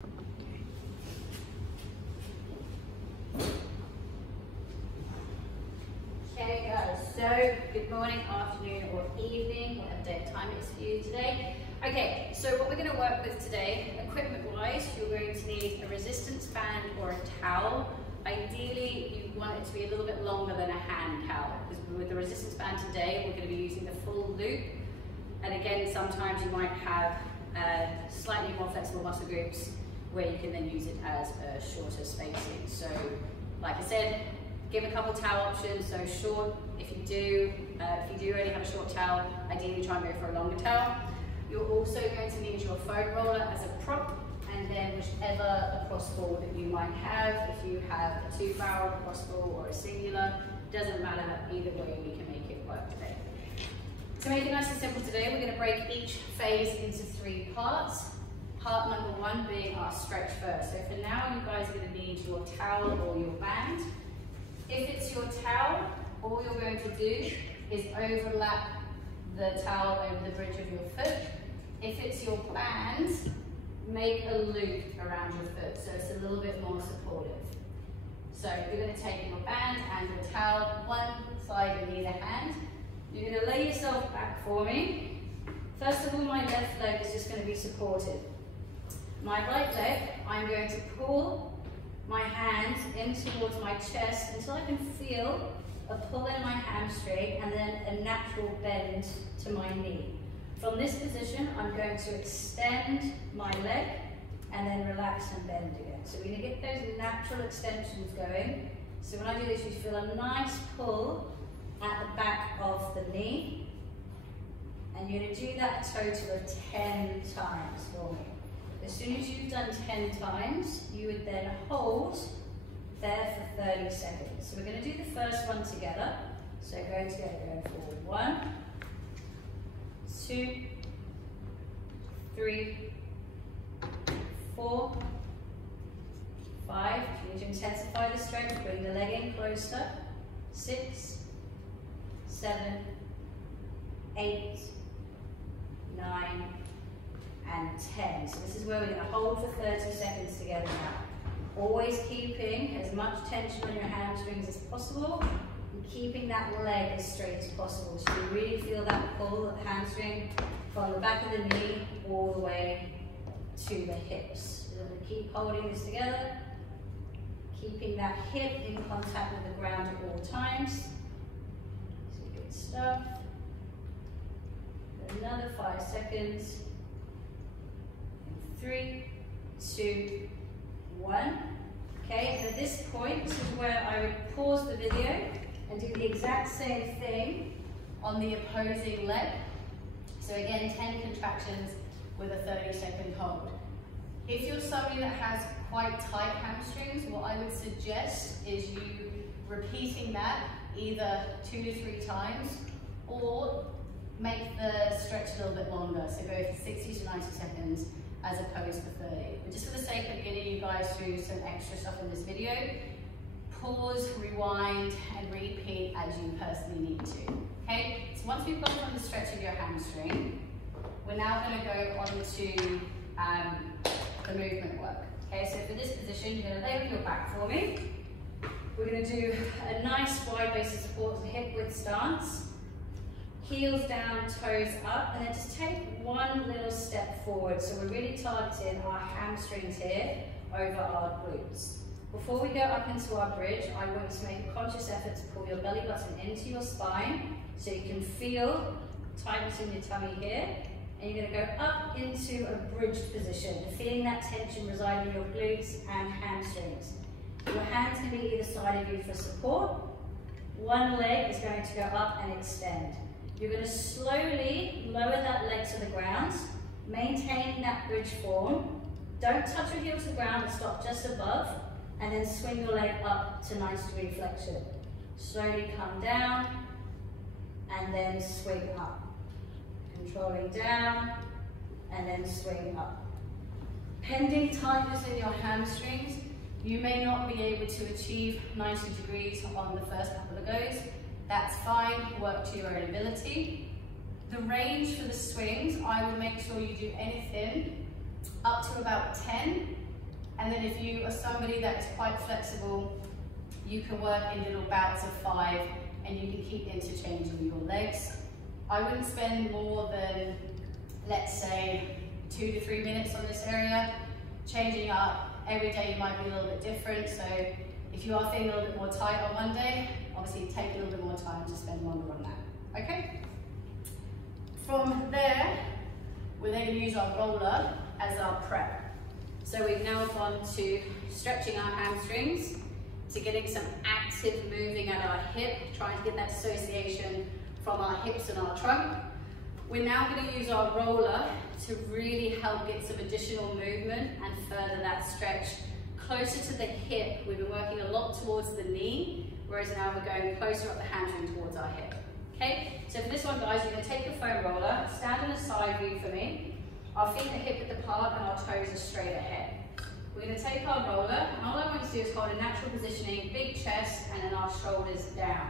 Okay guys, so good morning, afternoon or evening, whatever day of time it is for you today. Okay, so what we're going to work with today, equipment wise, you're going to need a resistance band or a towel. Ideally you want it to be a little bit longer than a hand towel, because with the resistance band today we're going to be using the full loop, and again sometimes you might have slightly more flexible muscle groups where you can then use it as a shorter spacing. So like I said, give a couple towel options. So short, if you do already have a short towel, ideally try and go for a longer towel. You're also going to need your foam roller as a prop, and then whichever lacrosse ball that you might have. If you have a 2-barrel lacrosse ball or a singular, doesn't matter, either way we can make it work today. To make it nice and simple today, we're going to break each phase into 3 parts. Part number 1 being our stretch first. So for now you guys are going to need your towel or your band. If it's your towel, all you're going to do is overlap the towel over the bridge of your foot. If it's your band, make a loop around your foot so it's a little bit more supportive. So you're going to take your band and your towel, one side in either hand. You're going to lay yourself back for me. First of all, my left leg is just going to be supported. My right leg, I'm going to pull my hands in towards my chest until I can feel a pull in my hamstring and then a natural bend to my knee. From this position, I'm going to extend my leg and then relax and bend again. So we're going to get those natural extensions going. So when I do this, you feel a nice pull at the back of the knee. And you're going to do that a total of 10 times for me. As soon as you've done 10 times, you would then hold there for 30 seconds. So we're going to do the first one together. So going together, going forward. 1, 2, 3, 4, 5. If you need to intensify the strength, bring the leg in closer. 6, 7, 8, 9, and 10. So this is where we're going to hold for 30 seconds together now. Always keeping as much tension on your hamstrings as possible and keeping that leg as straight as possible. So you really feel that pull of the hamstring from the back of the knee all the way to the hips. So we're going to keep holding this together, keeping that hip in contact with the ground at all times. So good stuff. Another 5 seconds. 3, 2, 1. Okay, and at this point, this is where I would pause the video and do the exact same thing on the opposing leg. So again, 10 contractions with a 30-second hold. If you're somebody that has quite tight hamstrings, what I would suggest is you repeating that either 2 to 3 times, or make the stretch a little bit longer. So go for 60 to 90 seconds as opposed to 30. But just for the sake of getting you guys through some extra stuff in this video, pause, rewind, and repeat as you personally need to. Okay, so once we've gone from the stretch of your hamstring, we're now going to go on to the movement work. Okay, so for this position, you're going to lay on your back for me. We're going to do a nice wide base of support, hip width stance. Heels down, toes up, and then just take one little step forward. So we're really targeting our hamstrings here over our glutes. Before we go up into our bridge, I want you to make a conscious effort to pull your belly button into your spine so you can feel tightness in your tummy here. And you're going to go up into a bridged position, feeling that tension reside in your glutes and hamstrings. Your hands can be either side of you for support. One leg is going to go up and extend. You're going to slowly lower that leg to the ground, maintain that bridge form. Don't touch your heel to the ground, but stop just above, and then swing your leg up to 90-degree flexion. Slowly come down, and then swing up. Controlling down, and then swing up. Pending tightness in your hamstrings, you may not be able to achieve 90 degrees on the first couple of goes. That's fine, work to your own ability. The range for the swings, I would make sure you do anything up to about 10 And then if you are somebody that is quite flexible, you can work in little bouts of 5 and you can keep interchanging your legs. I wouldn't spend more than, let's say, 2 to 3 minutes on this area. Changing up every day might be a little bit different. So if you are feeling a little bit more tight on one day, obviously take a little bit more time to spend longer on that. Okay? From there, we're then going to use our roller as our prep. So we've now gone to stretching our hamstrings, to getting some active moving at our hip, trying to get that association from our hips and our trunk. We're now going to use our roller to really help get some additional movement and further that stretch closer to the hip. We've been working a lot towards the knee, whereas now we're going closer up the hamstring towards our hip. Okay, so for this one, guys, you're going to take your foam roller, stand on a side view for me. Our feet are hip width apart and our toes are straight ahead. We're going to take our roller, and all I want you to do is hold a natural positioning, big chest, and then our shoulders down.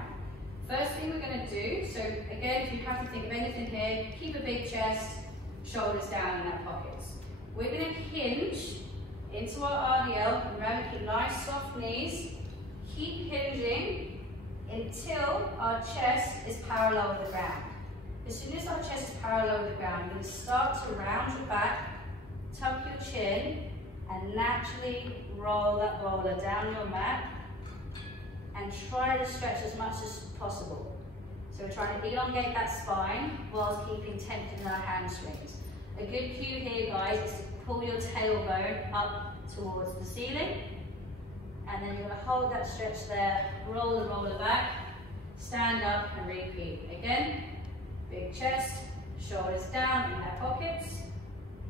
First thing we're going to do, so again, if you have to think of anything here, keep a big chest, shoulders down in our pockets. We're going to hinge into our RDL. Remember, keep nice soft knees. Keep hinging until our chest is parallel with the ground. As soon as our chest is parallel with the ground, you're going to start to round your back, tuck your chin, and naturally roll that roller down your mat and try to stretch as much as possible. So we're trying to elongate that spine whilst keeping tension in our hamstrings. A good cue here, guys, is to pull your tailbone up towards the ceiling, and then you're going to hold that stretch there, roll the roller back, stand up and repeat. Again, big chest, shoulders down in our pockets.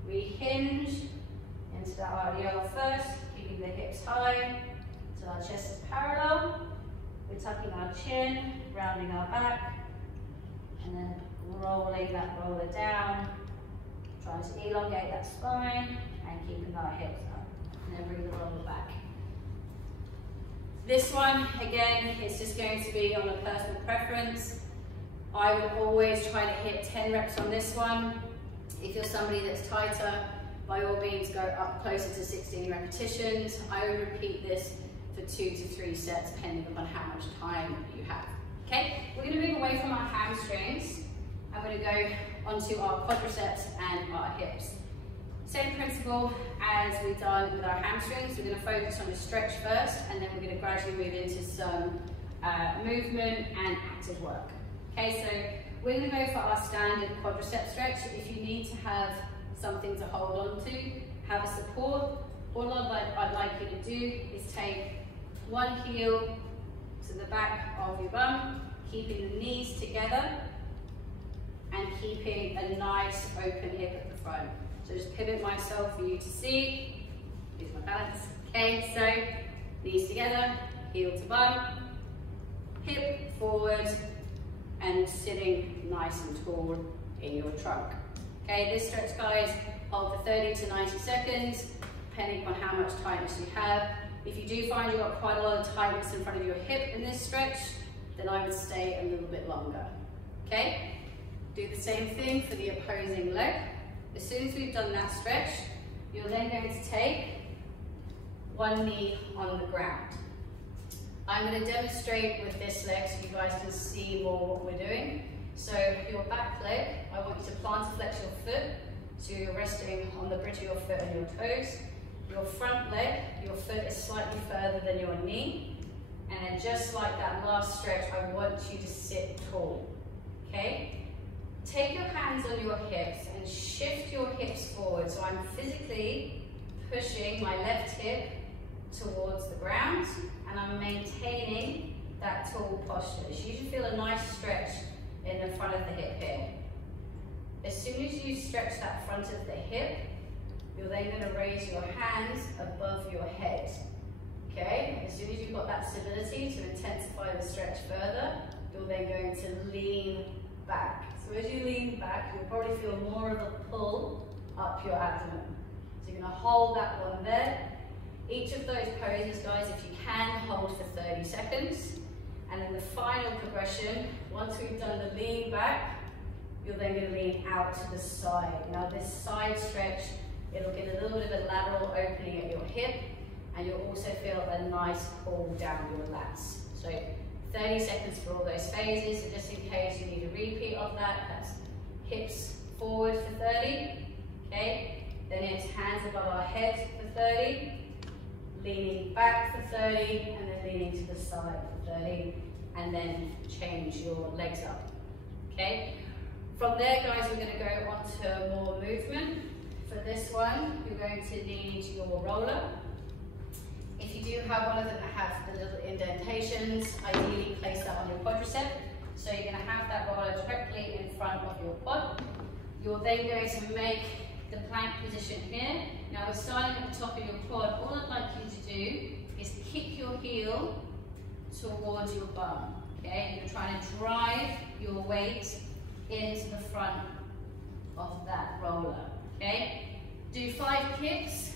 We hinge into the RDL first, keeping the hips high so our chest is parallel. We're tucking our chin, rounding our back, and then rolling that roller down, trying to elongate that spine and keeping our hips up. And then bring the roller back. This one, again, is just going to be on a personal preference. I would always try to hit 10 reps on this one. If you're somebody that's tighter, by all means go up closer to 16 repetitions. I would repeat this for 2 to 3 sets, depending upon how much time you have. Okay, we're going to move away from our hamstrings and we're going to go onto our quadriceps and our hips. Same principle as we've done with our hamstrings. We're going to focus on the stretch first, and then we're going to gradually move into some movement and active work. Okay, so we're going to go for our standard quadricep stretch. If you need to have something to hold on to, have a support, all I'd like you to do is take one heel to the back of your bum, keeping the knees together and keeping a nice open hip at the front. So just pivot myself for you to see. Here's my balance. Okay, so knees together, heel to bum, hip forward, and sitting nice and tall in your trunk. Okay, this stretch, guys, hold for 30 to 90 seconds, depending on how much tightness you have. If you do find you've got quite a lot of tightness in front of your hip in this stretch, then I would stay a little bit longer. Okay, do the same thing for the opposing leg. As soon as we've done that stretch, you're then going to take one knee on the ground. I'm going to demonstrate with this leg so you guys can see more what we're doing. So your back leg, I want you to plant and flex your foot so you're resting on the bridge of your foot and your toes. Your front leg, your foot is slightly further than your knee. And then just like that last stretch, I want you to sit tall. Okay? Take your hands on your hips and shift your hips forward. So I'm physically pushing my left hip towards the ground and I'm maintaining that tall posture. So you should feel a nice stretch in the front of the hip here. As soon as you stretch that front of the hip, you're then going to raise your hands above your head. Okay? As soon as you've got that stability to intensify the stretch further, you're then going to lean back. So as you lean back, you'll probably feel more of a pull up your abdomen. So you're going to hold that one there. Each of those poses, guys, if you can, hold for 30 seconds. And then the final progression, once we've done the lean back, you're then going to lean out to the side. Now this side stretch It'll get a little bit of a lateral opening at your hip, and you'll also feel a nice pull down your lats. So 30 seconds for all those phases. So just in case you need a repeat of that, that's hips forward for 30, okay? Then it's hands above our head for 30, leaning back for 30, and then leaning to the side for 30, and then change your legs up, okay? From there, guys, we're going to go on to more movement. For this one, you're going to need your roller. If you do have one of them that have the little indentations, ideally place that on your quadricep. So you're going to have that roller directly in front of your quad. You're then going to make the plank position here. Now we're starting at the top of your quad. All I'd like you to do is kick your heel towards your bum. Okay, and you're trying to drive your weight into the front of that roller. Okay, do 5 kicks,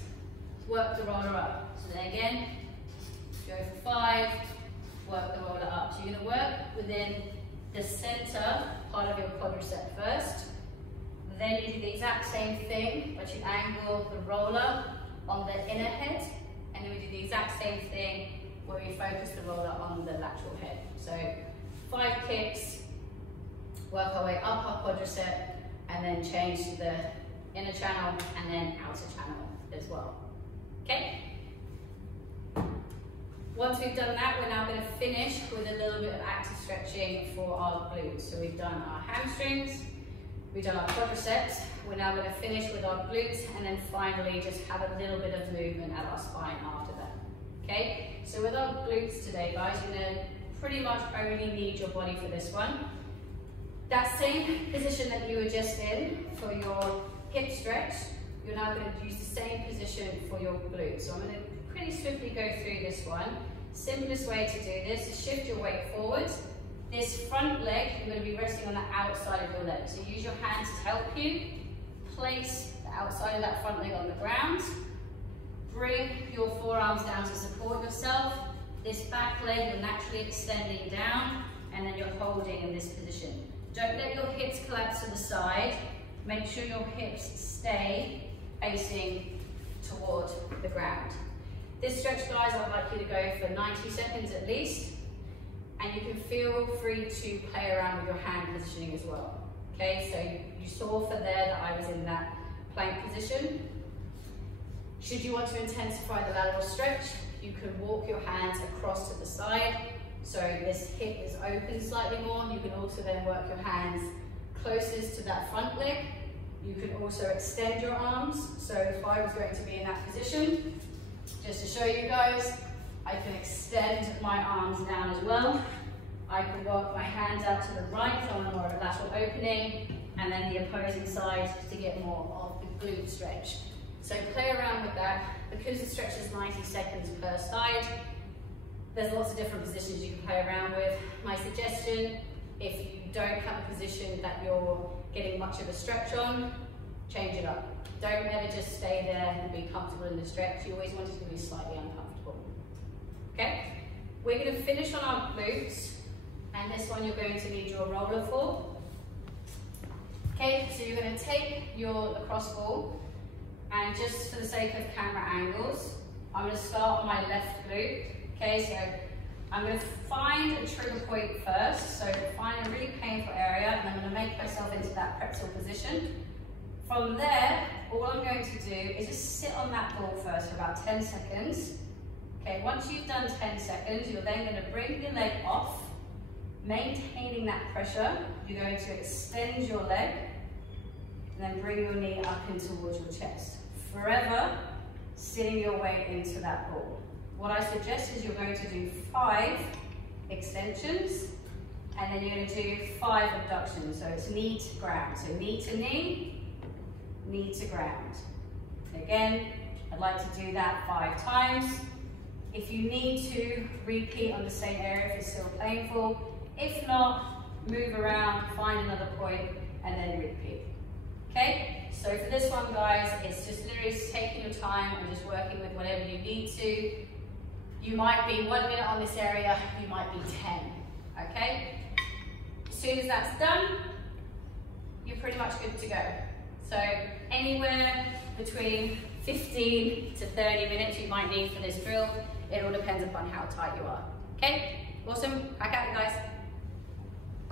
work the roller up. So then again, go for 5, work the roller up. So you're going to work within the center part of your quadricep first. Then you do the exact same thing, but you angle the roller on the inner head, and then we do the exact same thing where we focus the roller on the lateral head. So 5 kicks, work our way up our quadricep, and then change to the inner channel and then outer channel as well. Okay? Once we've done that, we're now going to finish with a little bit of active stretching for our glutes. So we've done our hamstrings, we've done our quadriceps, we're now going to finish with our glutes, and then finally just have a little bit of movement at our spine after that. Okay? So with our glutes today, guys, you're going to pretty much only need your body for this one. That same position that you were just in for your hip stretch, you're now going to use the same position for your glutes. So I'm going to pretty swiftly go through this one. Simplest way to do this is shift your weight forwards. This front leg, you're going to be resting on the outside of your leg. So use your hands to help you. Place the outside of that front leg on the ground. Bring your forearms down to support yourself. This back leg, you're naturally extending down, and then you're holding in this position. Don't let your hips collapse to the side. Make sure your hips stay facing toward the ground. This stretch, guys, I'd like you to go for 90 seconds at least, and you can feel free to play around with your hand positioning as well. Okay, so you saw for there that I was in that plank position. Should you want to intensify the lateral stretch, you can walk your hands across to the side, so this hip is open slightly more. You can also then work your hands closest to that front leg. You can also extend your arms. So if I was going to be in that position, just to show you guys, I can extend my arms down as well. I can work my hands out to the right on a more lateral opening, and then the opposing side to get more of the glute stretch. So play around with that. Because the stretch is 90 seconds per side, there's lots of different positions you can play around with. My suggestion, if you don't have a position that you're getting much of a stretch on, change it up. Don't ever just stay there and be comfortable in the stretch. You always want it to be slightly uncomfortable. Okay? We're going to finish on our glutes, and this one you're going to need your roller for. Okay, so you're going to take your lacrosse ball, and just for the sake of camera angles, I'm going to start on my left glute. Okay, so I'm going to find a trigger point first, so find a really painful area, and I'm going to make myself into that pretzel position. From there, all I'm going to do is just sit on that ball first for about 10 seconds. Okay, once you've done 10 seconds, you're then going to bring your leg off, maintaining that pressure. You're going to extend your leg, and then bring your knee up in towards your chest. Forever sitting your weight into that ball. What I suggest is you're going to do 5 extensions, and then you're going to do 5 abductions. So it's knee to ground. So knee to knee, knee to ground. Again, I'd like to do that 5 times. If you need to repeat on the same area if it's still painful. If not, move around, find another point, and then repeat. Okay? So for this one, guys, it's just literally taking your time and just working with whatever you need to. You might be 1 minute on this area, you might be 10. Okay? As soon as that's done, you're pretty much good to go. So anywhere between 15 to 30 minutes you might need for this drill. It all depends upon how tight you are. Okay, awesome.